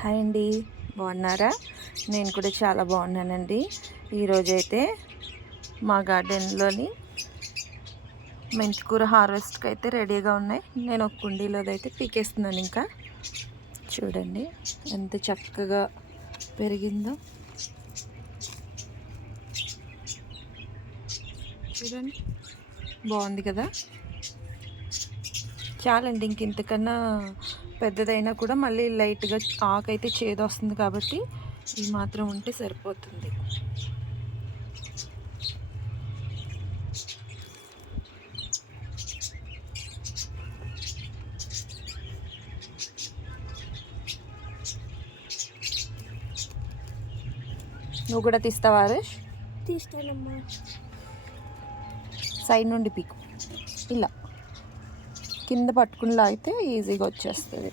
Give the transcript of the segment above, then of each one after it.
Hi అండి, బాగున్నారా? నేను కూడా చాలా బాగున్నానండి. ఈరోజైతే మా గార్డెన్లోని మెంతికూర హార్వెస్ట్కి అయితే రెడీగా ఉన్నాయి. నేను ఒక కుండీలోదైతే పీకేస్తున్నాను. ఇంకా చూడండి ఎంత చక్కగా పెరిగిందో. చూడండి, బాగుంది కదా. చాలండి, ఇంతకన్నా పెద్దదైనా కూడా మళ్ళీ లైట్గా ఆకైతే చేదు వస్తుంది కాబట్టి ఈ మాత్రం ఉంటే సరిపోతుంది. నువ్వు కూడా తీస్తావా హరీష్? తీస్తానమ్మా. సైడ్ నుండి పీకు, ఇలా కింద పట్టుకునిలా అయితే ఈజీగా వచ్చేస్తుంది.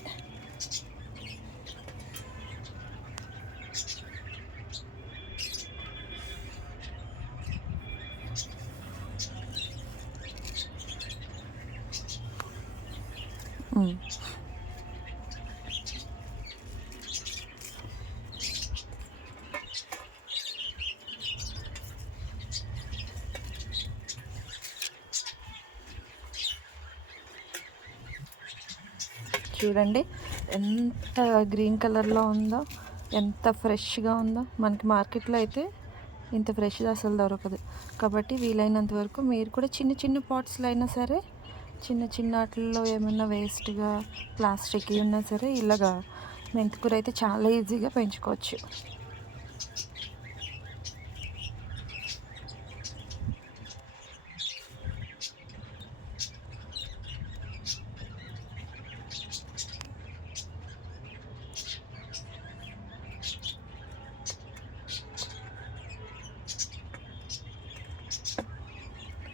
చూడండి ఎంత గ్రీన్ కలర్లో ఉందో, ఎంత ఫ్రెష్గా ఉందో. మనకి మార్కెట్లో అయితే ఇంత ఫ్రెష్గా అసలు దొరకదు. కాబట్టి వీలైనంత వరకు మీరు కూడా చిన్న చిన్న పాట్స్లో అయినా సరే, చిన్న చిన్న వాటిల్లో ఏమైనా వేస్ట్గా ప్లాస్టిక్ ఉన్నా సరే ఇలాగా మెంతికూర అయితే చాలా ఈజీగా పెంచుకోవచ్చు.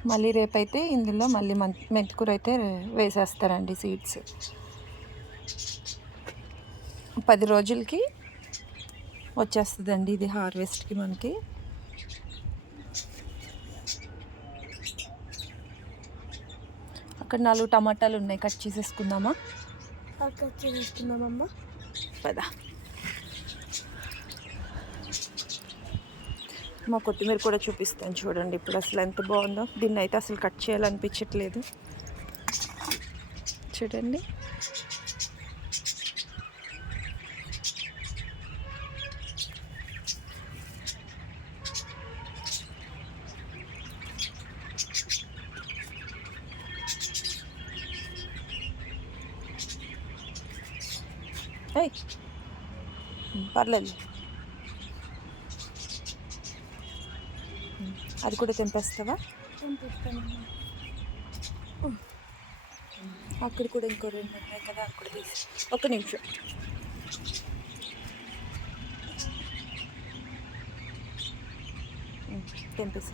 మళ్ళీ రేపైతే ఇందులో మళ్ళీ మెంతికూర అయితే వేసేస్తారండి సీడ్స్. 10 రోజులకి వచ్చేస్తుందండి ఇది హార్వెస్ట్కి మనకి. అక్కడ 4 టమాటాలు ఉన్నాయి, కట్ చేసేసుకుందామా? కట్ చేసేసుకుందామమ్మా. పదా. మా కొత్తిమీర కూడా చూపిస్తాను చూడండి. ఇప్పుడు అసలు ఎంత బాగుందో. దీన్ని అయితే అసలు కట్ చేయాలనిపించట్లేదు. చూడండి, పర్లేదు. అది కూడా తెంపేస్తావా? అక్కడ కూడా ఇంకో 2 ఉన్నాయి కదా, అక్కడ తీసి. ఒక్క నిమిషం. తెంపేసి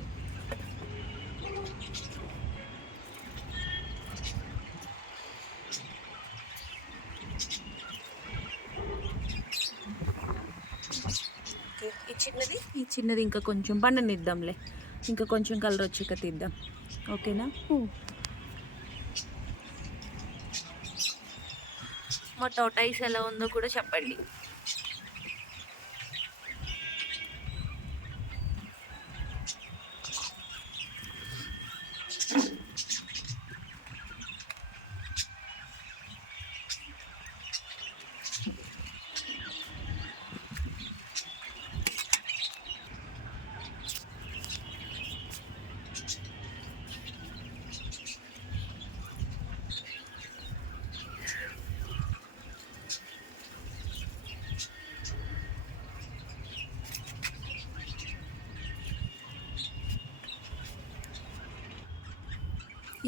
ఈ చిన్నది ఇంకా కొంచెం పండనిద్దాంలే. ఇంకా కొంచెం కలర్ వచ్చాక తీద్దాం, ఓకేనా? మా టోటైస్ ఎలా ఉందో కూడా చెప్పండి.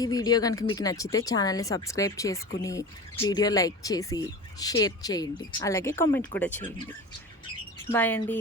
ఈ వీడియో కనుక మీకు నచ్చితే ఛానల్ని సబ్స్క్రైబ్ చేసుకుని వీడియో లైక్ చేసి షేర్ చేయండి, అలాగే కామెంట్ కూడా చేయండి. బాయ్ అండి.